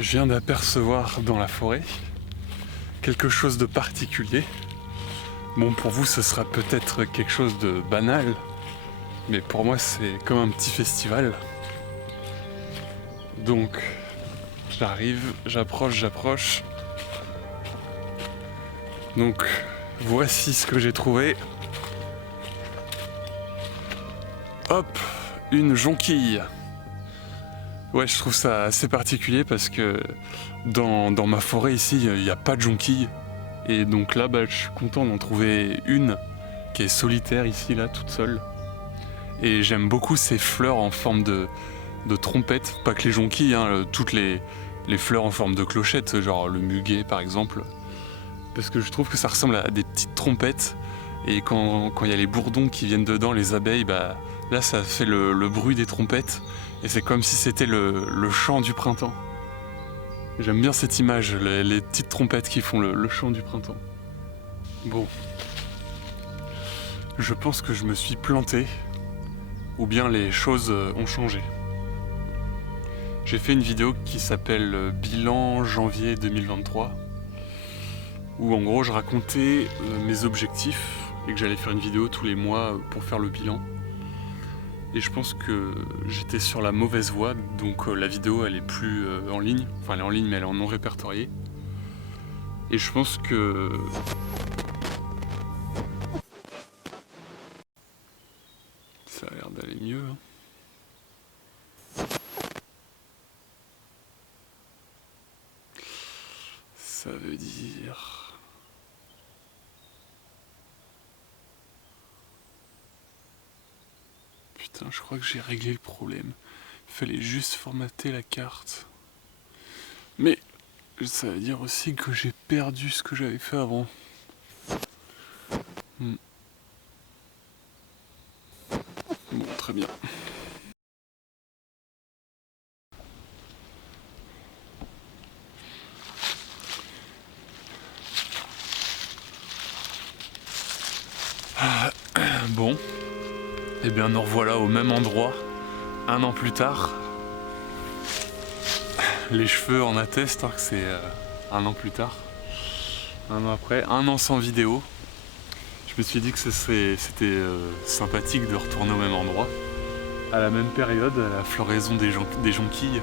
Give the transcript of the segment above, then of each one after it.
Je viens d'apercevoir dans la forêt quelque chose de particulier. Bon, pour vous, ce sera peut-être quelque chose de banal, mais pour moi, c'est comme un petit festival. Donc, j'arrive, j'approche. Donc, voici ce que j'ai trouvé. Hop, une jonquille. Ouais, je trouve ça assez particulier parce que dans ma forêt ici, il n'y a pas de jonquille. Et donc là, je suis content d'en trouver une qui est solitaire ici, là, toute seule. Et j'aime beaucoup ces fleurs en forme de trompette. Pas que les jonquilles, hein, toutes les fleurs en forme de clochette, genre le muguet par exemple. Parce que je trouve que ça ressemble à des petites trompettes. Et quand il y a les bourdons qui viennent dedans, les abeilles, là ça fait le bruit des trompettes. Et c'est comme si c'était le chant du printemps. J'aime bien cette image, les petites trompettes qui font le chant du printemps. Bon. Je pense que je me suis planté. Ou bien les choses ont changé. J'ai fait une vidéo qui s'appelle Bilan janvier 2023. Où en gros je racontais mes objectifs et que j'allais faire une vidéo tous les mois pour faire le bilan. Et je pense que j'étais sur la mauvaise voie, donc la vidéo elle est plus en ligne. Enfin elle est en ligne mais elle est en non répertoriée. Et je pense que... ça a l'air d'aller mieux. Ça veut dire... Putain, je crois que j'ai réglé le problème. Il fallait juste formater la carte. Mais ça veut dire aussi que j'ai perdu ce que j'avais fait avant. Bon, très bien. Bon, et bien nous revoilà au même endroit, un an plus tard. Les cheveux en attestent que c'est un an plus tard, un an après, un an sans vidéo. Je me suis dit que c'était sympathique de retourner au même endroit, à la même période, à la floraison des jonquilles.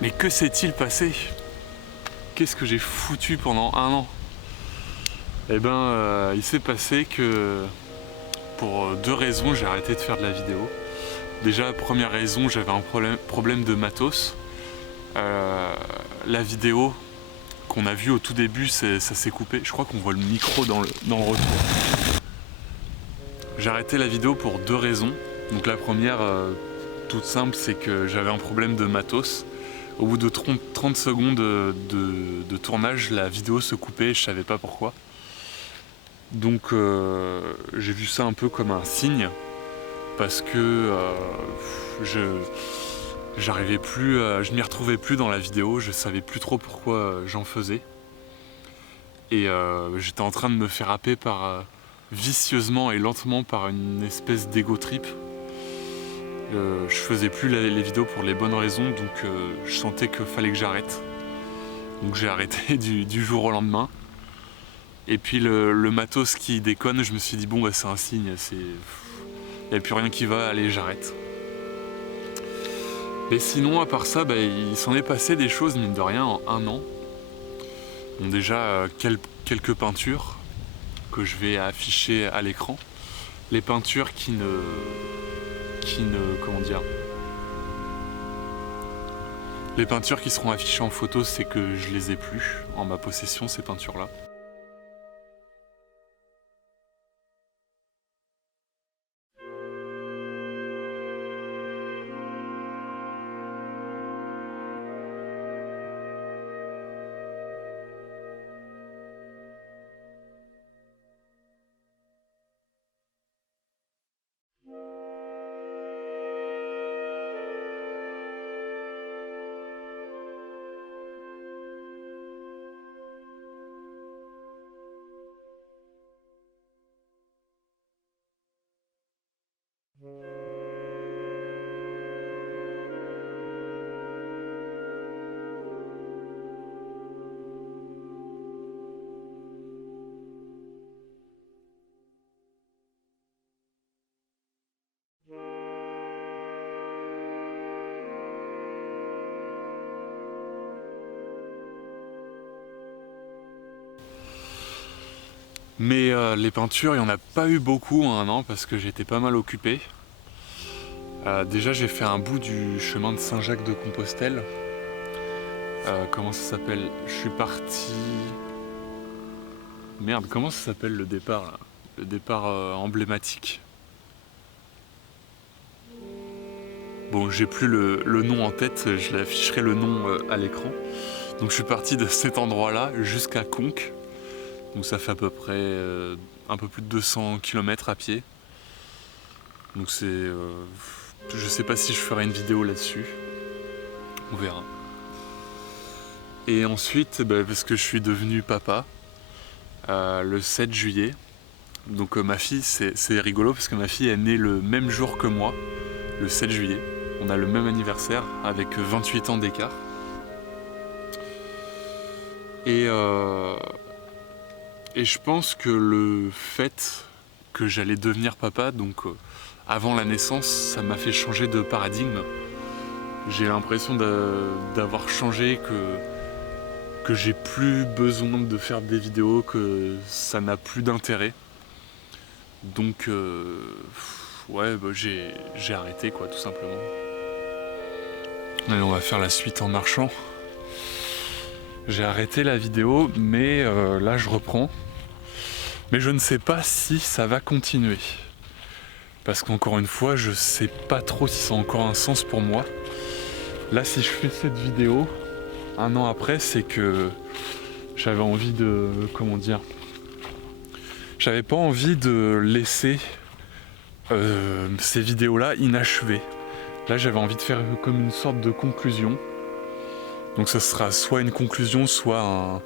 Mais que s'est-il passé? Qu'est-ce que j'ai foutu pendant un an? Eh ben, il s'est passé que pour deux raisons, j'ai arrêté de faire de la vidéo. Déjà, première raison, j'avais un problème de matos. La vidéo qu'on a vue au tout début, ça s'est coupé. Je crois qu'on voit le micro dans le retour. J'ai arrêté la vidéo pour deux raisons. Donc la première, toute simple, c'est que j'avais un problème de matos. Au bout de 30 secondes de tournage, la vidéo se coupait et je savais pas pourquoi. Donc j'ai vu ça un peu comme un signe parce que j'arrivais plus, je m'y retrouvais plus dans la vidéo, je savais plus trop pourquoi j'en faisais. Et j'étais en train de me faire happer vicieusement et lentement par une espèce d'ego trip. Je faisais plus les vidéos pour les bonnes raisons, donc je sentais qu'il fallait que j'arrête. Donc j'ai arrêté du jour au lendemain. Et puis le matos qui déconne, je me suis dit bon c'est un signe, il n'y a plus rien qui va, allez j'arrête. Mais sinon à part ça, il s'en est passé des choses mine de rien en un an. Bon déjà quelques peintures que je vais afficher à l'écran. Les peintures qui ne comment dire. Les peintures qui seront affichées en photo, c'est que je les ai plus en ma possession ces peintures là. Mais les peintures, il n'y en a pas eu beaucoup en un an parce que j'étais pas mal occupé. Déjà j'ai fait un bout du chemin de Saint-Jacques-de-Compostelle. Comment ça s'appelle? Je suis parti... Merde, comment ça s'appelle le départ là? Le départ emblématique. Bon, j'ai plus le nom en tête, je l'afficherai le nom à l'écran. Donc je suis parti de cet endroit-là jusqu'à Conques. Donc ça fait à peu près un peu plus de 200 km à pied. Donc c'est... je sais pas si je ferai une vidéo là-dessus. On verra. Et ensuite, parce que je suis devenu papa, le 7 juillet. Donc ma fille, c'est rigolo parce que ma fille est née le même jour que moi, le 7 juillet. On a le même anniversaire avec 28 ans d'écart. Et je pense que le fait que j'allais devenir papa, donc avant la naissance, ça m'a fait changer de paradigme. J'ai l'impression d'avoir changé, que j'ai plus besoin de faire des vidéos, que ça n'a plus d'intérêt. Donc ouais, j'ai arrêté quoi, tout simplement. Allez, on va faire la suite en marchant. J'ai arrêté la vidéo, mais là je reprends. Mais je ne sais pas si ça va continuer. Parce qu'encore une fois, je sais pas trop si ça a encore un sens pour moi. Là, si je fais cette vidéo, un an après, c'est que j'avais envie de... Comment dire? J'avais pas envie de laisser ces vidéos-là inachevées. Là, j'avais envie de faire comme une sorte de conclusion. Donc ça sera soit une conclusion, soit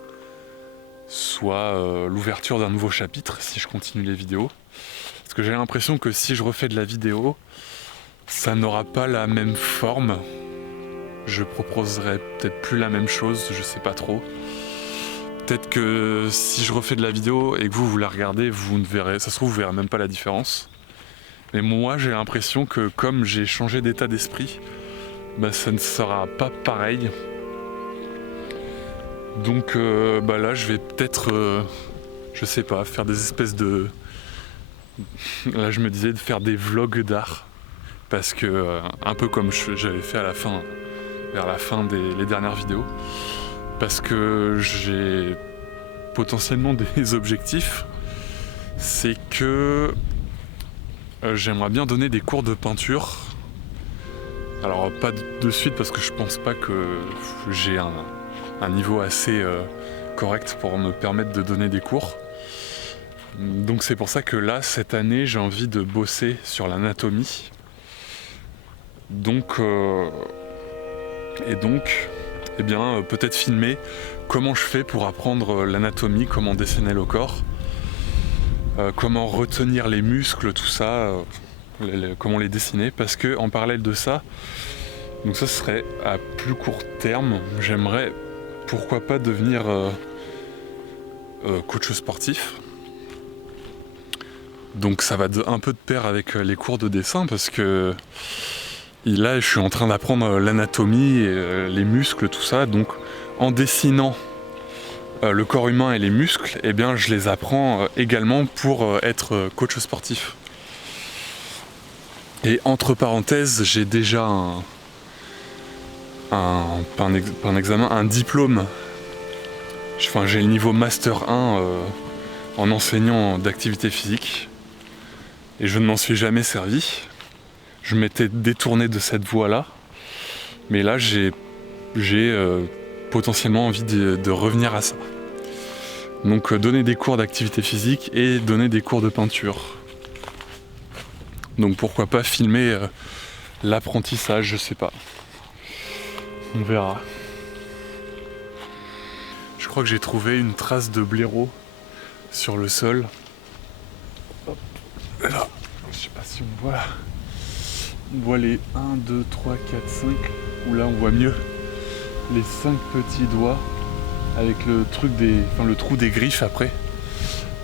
l'ouverture d'un nouveau chapitre, si je continue les vidéos. Parce que j'ai l'impression que si je refais de la vidéo, ça n'aura pas la même forme. Je proposerai peut-être plus la même chose, je sais pas trop. Peut-être que si je refais de la vidéo et que vous la regardez, vous ne verrez, ça se trouve, vous verrez même pas la différence. Mais moi, j'ai l'impression que comme j'ai changé d'état d'esprit, ça ne sera pas pareil. Donc là, je vais peut-être, je sais pas, faire des espèces de... Là, je me disais de faire des vlogs d'art. Parce que, un peu comme j'avais fait à la fin, vers la fin les dernières vidéos. Parce que j'ai potentiellement des objectifs. C'est que j'aimerais bien donner des cours de peinture. Alors pas de suite parce que je pense pas que j'ai un niveau assez correct pour me permettre de donner des cours. Donc c'est pour ça que là, cette année, j'ai envie de bosser sur l'anatomie. Donc, peut-être filmer comment je fais pour apprendre l'anatomie, comment dessiner le corps, comment retenir les muscles, tout ça, comment les dessiner. Parce que en parallèle de ça, donc ça serait à plus court terme, j'aimerais pourquoi pas devenir coach sportif. Donc ça va un peu de pair avec les cours de dessin parce que là je suis en train d'apprendre l'anatomie, les muscles, tout ça. Donc en dessinant le corps humain et les muscles, eh bien je les apprends également pour être coach sportif. Et entre parenthèses, j'ai déjà un diplôme. J'ai le niveau Master 1 en enseignant d'activité physique. Et je ne m'en suis jamais servi. Je m'étais détourné de cette voie-là. Mais là, j'ai potentiellement envie de revenir à ça. Donc donner des cours d'activité physique et donner des cours de peinture. Donc pourquoi pas filmer l'apprentissage, je sais pas. On verra. Je crois que j'ai trouvé une trace de blaireau sur le sol. Hop, là, je sais pas si on voit là. On voit les 1, 2, 3, 4, 5, ou là on voit mieux les 5 petits doigts avec le trou des griffes après.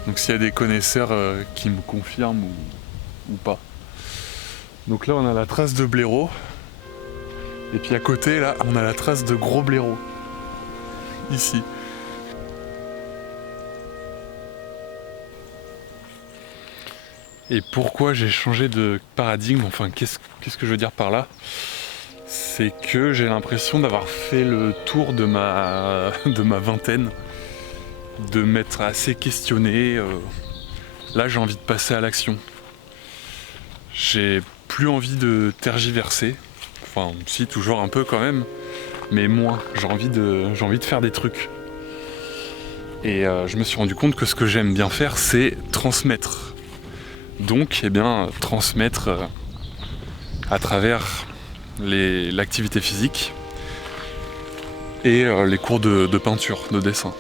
Donc s'il y a des connaisseurs qui me confirment ou pas. Donc là on a la trace de blaireau. Et puis à côté là on a la trace de gros blaireau. Ici. Et pourquoi j'ai changé de paradigme, enfin qu'est-ce que je veux dire par là? C'est que j'ai l'impression d'avoir fait le tour de ma vingtaine, de m'être assez questionné. Là j'ai envie de passer à l'action. J'ai plus envie de tergiverser. Enfin si, toujours un peu quand même, mais moins. J'ai envie de faire des trucs. Et je me suis rendu compte que ce que j'aime bien faire, c'est transmettre. Donc, eh bien, transmettre à travers l'activité physique et les cours de peinture, de dessin.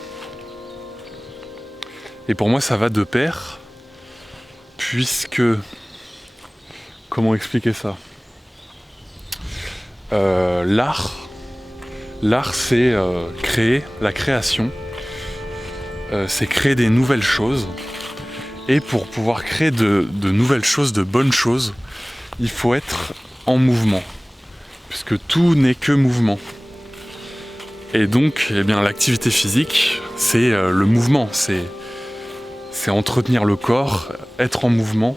Et pour moi, ça va de pair, puisque... Comment expliquer ça? L'art, c'est créer, la création, c'est créer des nouvelles choses. Et pour pouvoir créer de nouvelles choses, de bonnes choses, il faut être en mouvement, puisque tout n'est que mouvement. Et donc, eh bien, l'activité physique, c'est le mouvement, c'est entretenir le corps, être en mouvement.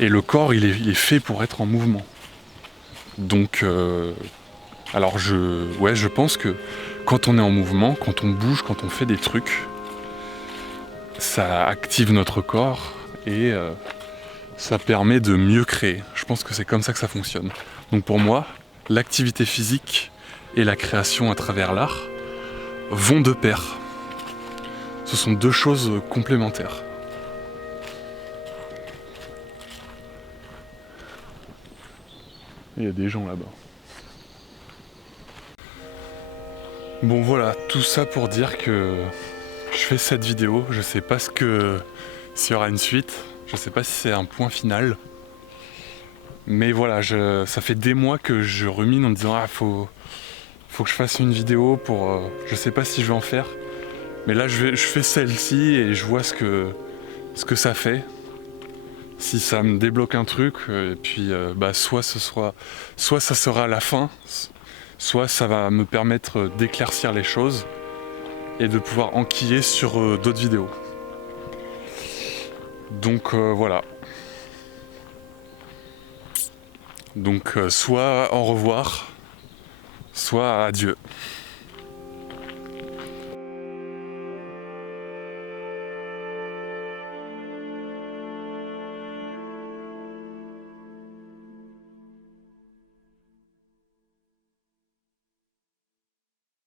Et le corps, il est fait pour être en mouvement. Donc, alors je pense que quand on est en mouvement, quand on bouge, quand on fait des trucs, ça active notre corps et ça permet de mieux créer. Je pense que c'est comme ça que ça fonctionne. Donc pour moi, l'activité physique et la création à travers l'art vont de pair. Ce sont deux choses complémentaires. Il y a des gens là-bas. Bon voilà, tout ça pour dire que je fais cette vidéo. Je sais pas s'il y aura une suite. Je sais pas si c'est un point final. Mais voilà, ça fait des mois que je rumine en me disant faut que je fasse une vidéo pour... je sais pas si je vais en faire. Mais là je fais celle-ci et je vois ce que ça fait. Si ça me débloque un truc, et puis soit ça sera la fin, soit ça va me permettre d'éclaircir les choses et de pouvoir enquiller sur d'autres vidéos. Donc voilà. Donc soit au revoir, soit adieu.